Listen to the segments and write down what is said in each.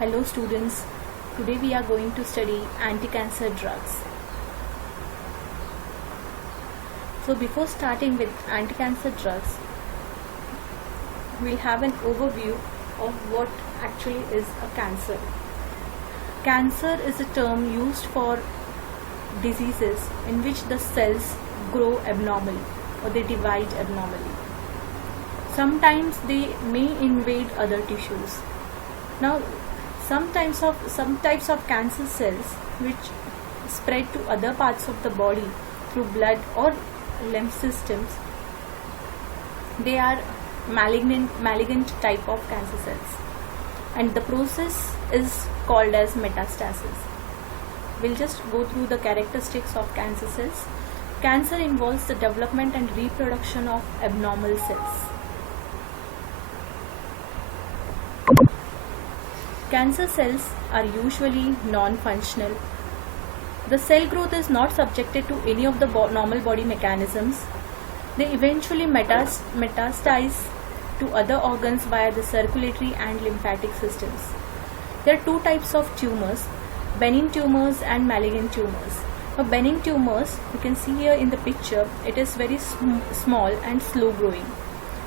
Hello students, today we are going to study anti-cancer drugs. So before starting with anti-cancer drugs, we'll have an overview of what actually is a cancer. Cancer is a term used for diseases in which the cells grow abnormally or they divide abnormally. Sometimes they may invade other tissues. Now, some types of cancer cells which spread to other parts of the body through blood or lymph systems, they are malignant type of cancer cells, and the process is called as metastasis. We'll just go through the characteristics of cancer cells. Cancer involves the development and reproduction of abnormal cells. Cancer cells are usually non-functional. The cell growth is not subjected to any of the normal body mechanisms. They eventually metastasize to other organs via the circulatory and lymphatic systems. There are two types of tumors, benign tumors and malignant tumors. For benign tumors, you can see here in the picture, it is very small and slow growing.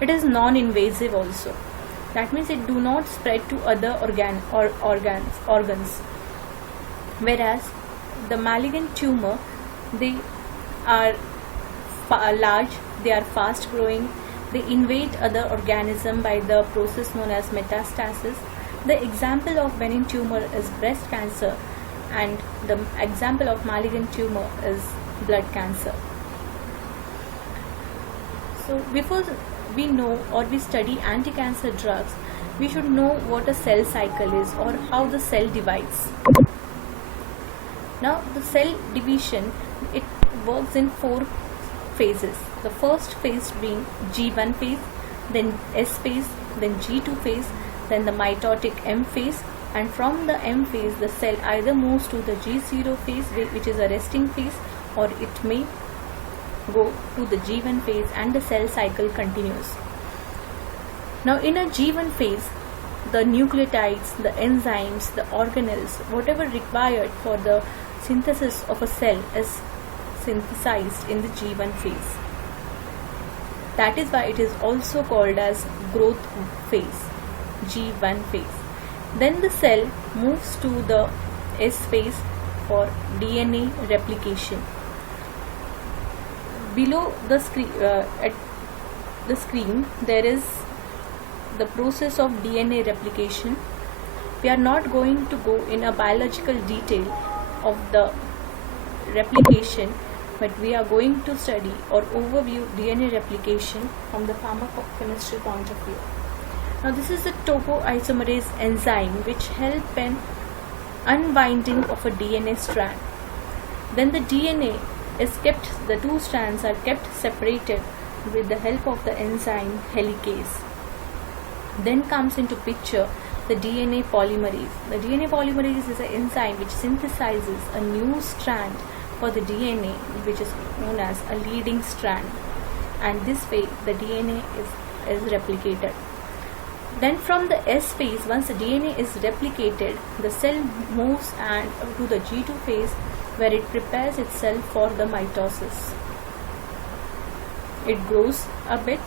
It is non-invasive also. That means it do not spread to other organs. Whereas the malignant tumor, they are large, they are fast growing, they invade other organism by the process known as metastasis. The example of benign tumor is breast cancer, and the example of malignant tumor is blood cancer. So before we know or we study anti-cancer drugs, we should know what a cell cycle is or how the cell divides. Now the cell division, it works in 4 phases. The first phase being G1 phase, then S phase, then G2 phase, then the mitotic M phase, and from the M phase the cell either moves to the G0 phase, which is a resting phase, or it may go to the G1 phase and the cell cycle continues. Now in a G1 phase, the nucleotides, the enzymes, the organelles, whatever required for the synthesis of a cell is synthesized in the G1 phase. That is why it is also called as growth phase, G1 phase. Then the cell moves to the S phase for DNA replication. Below the screen, at the screen, there is the process of DNA replication. We are not going to go in a biological detail of the replication, but we are going to study or overview DNA replication from the pharmacochemistry point of view. Now this is the topoisomerase enzyme which helps in unwinding of a DNA strand. Then the DNA is kept, the 2 strands are kept separated with the help of the enzyme helicase. Then comes into picture the DNA polymerase. The DNA polymerase is an enzyme which synthesizes a new strand for the DNA, which is known as a leading strand, and this way the DNA is replicated. Then from the S phase, once the DNA is replicated, the cell moves and to the G2 phase, where it prepares itself for the mitosis. It grows a bit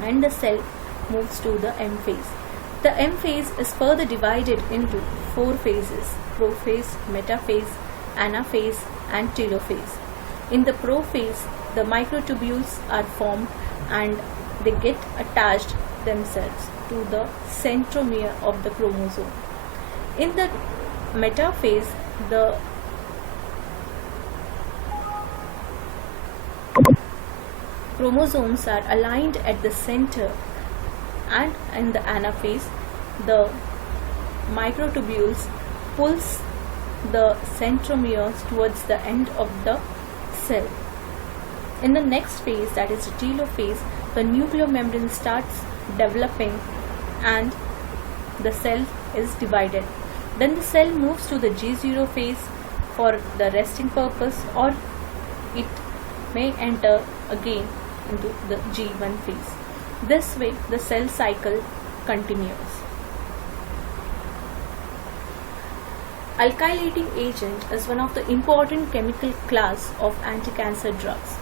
and the cell moves to the M phase. The M phase is further divided into 4 phases: prophase, metaphase, anaphase and telophase. In the prophase, the microtubules are formed and they get attached themselves to the centromere of the chromosome. In the metaphase, the chromosomes are aligned at the center, and in the anaphase, the microtubules pulls the centromeres towards the end of the cell. In the next phase, that is the telophase, the nucleomembrane starts developing and the cell is divided. Then the cell moves to the G0 phase for the resting purpose, or it may enter again into the G1 phase. This way the cell cycle continues. Alkylating agent is one of the important chemical class of anti-cancer drugs.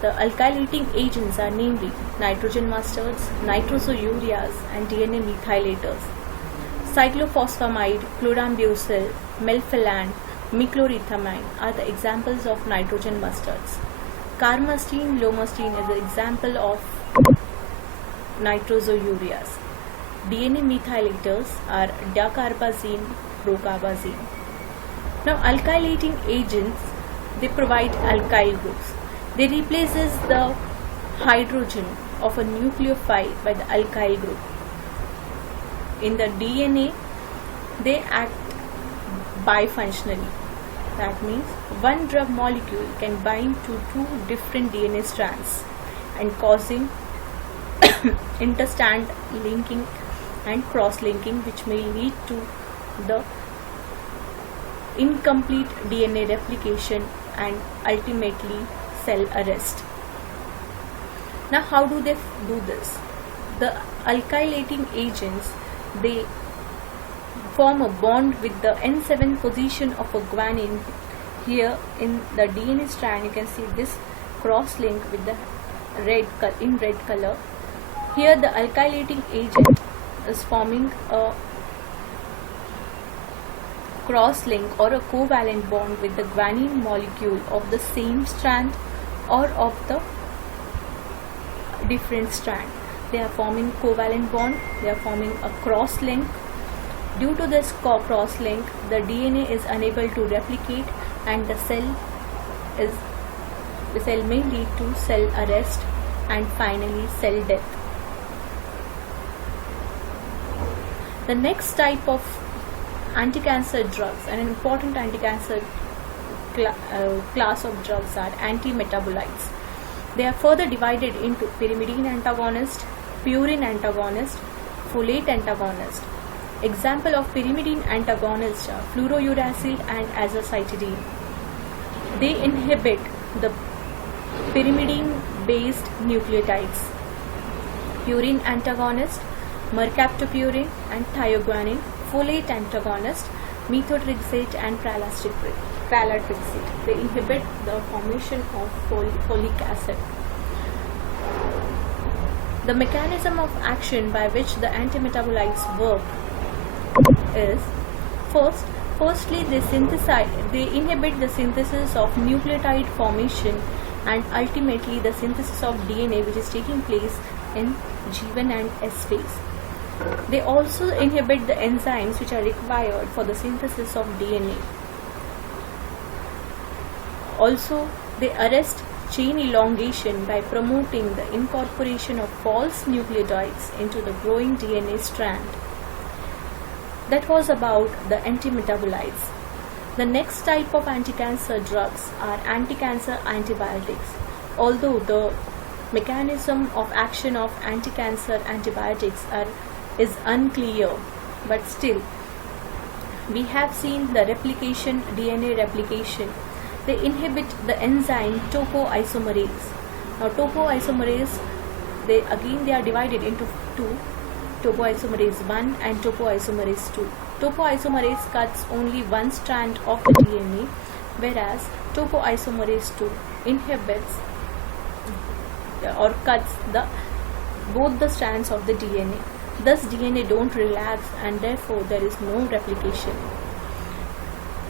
The alkylating agents are namely nitrogen mustards, nitrosoureas, and DNA methylators. Cyclophosphamide, chlorambucil, melphalan, miclorethamine are the examples of nitrogen mustards. Carmustine, lomustine is an example of nitrosoureas. DNA methylators are dacarbazine, procarbazine. Now, alkylating agents, they provide alkyl groups. They replaces the hydrogen of a nucleophile by the alkyl group. In the DNA, they act bifunctionally. That means one drug molecule can bind to two different DNA strands and causing interstrand linking and cross-linking, which may lead to the incomplete DNA replication and ultimately cell arrest. Now, how do they do this? The alkylating agents, they form a bond with the N7 position of a guanine. Here in the DNA strand, you can see this cross link with the red color. Here the alkylating agent is forming a cross link or a covalent bond with the guanine molecule of the same strand or of the different strand. They are forming covalent bond, they are forming a cross link. Due to this cross link, the DNA is unable to replicate and the cell may lead to cell arrest and finally cell death. The next type of anti-cancer drugs, and an important anti-cancer class of drugs, are antimetabolites. They are further divided into pyrimidine antagonist, purine antagonist, folate antagonist. Example of pyrimidine antagonists are fluorouracil and azacitidine. They inhibit the pyrimidine-based nucleotides. Purine antagonist, mercaptopurine and thioguanine. Folate antagonist, methotrexate and pralatrexate. They inhibit the formation of folic acid. The mechanism of action by which the antimetabolites work is firstly they inhibit the synthesis of nucleotide formation and ultimately the synthesis of DNA, which is taking place in G1 and S phase. They also inhibit the enzymes which are required for the synthesis of DNA. Also, they arrest chain elongation by promoting the incorporation of false nucleotides into the growing DNA strand. That was about the antimetabolites. The next type of anti-cancer drugs are anti-cancer antibiotics. Although the mechanism of action of anti-cancer antibiotics is unclear, but still we have seen the replication, DNA replication. They inhibit the enzyme topoisomerase. Now topoisomerase, they are divided into two, topoisomerase 1 and topoisomerase 2. Topoisomerase cuts only one strand of the DNA, whereas topoisomerase 2 inhibits or cuts both the strands of the DNA. Thus DNA don't relax and therefore there is no replication.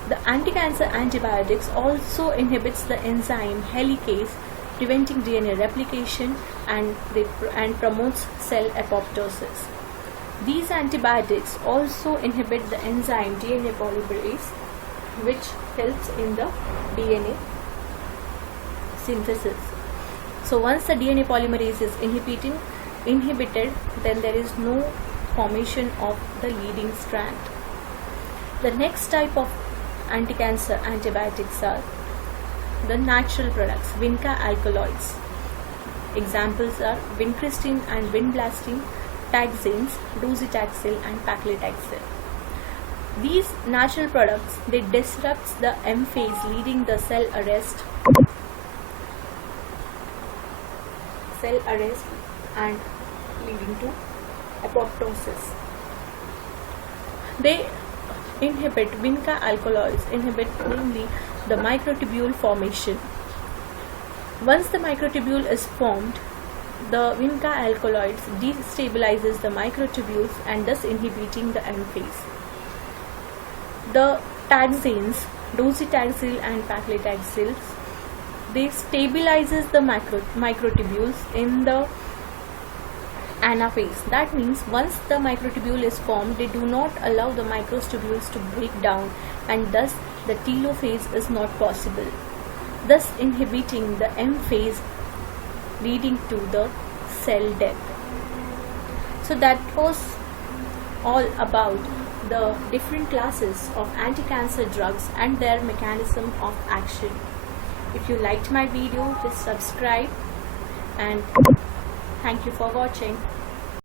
The anti-cancer antibiotics also inhibits the enzyme helicase, preventing DNA replication and promotes cell apoptosis. These antibiotics also inhibit the enzyme DNA polymerase, which helps in the DNA synthesis. So once the DNA polymerase is inhibited, then there is no formation of the leading strand. The next type of anti-cancer antibiotics are the natural products, Vinca alkaloids. Examples are vincristine and vinblastine, taxanes, docetaxel and paclitaxel. These natural products, they disrupt the M phase, leading the cell arrest and leading to apoptosis. They inhibit Vinca alkaloids, inhibit namely the microtubule formation. Once the microtubule is formed, the Vinca alkaloids destabilizes the microtubules and thus inhibiting the M phase. The taxanes, docetaxel and paclitaxel, they stabilizes the microtubules in the anaphase. That means once the microtubule is formed, they do not allow the microtubules to break down, and thus the telophase is not possible, thus inhibiting the M phase, leading to the cell death. So that was all about the different classes of anti-cancer drugs and their mechanism of action. If you liked my video, just subscribe, and thank you for watching.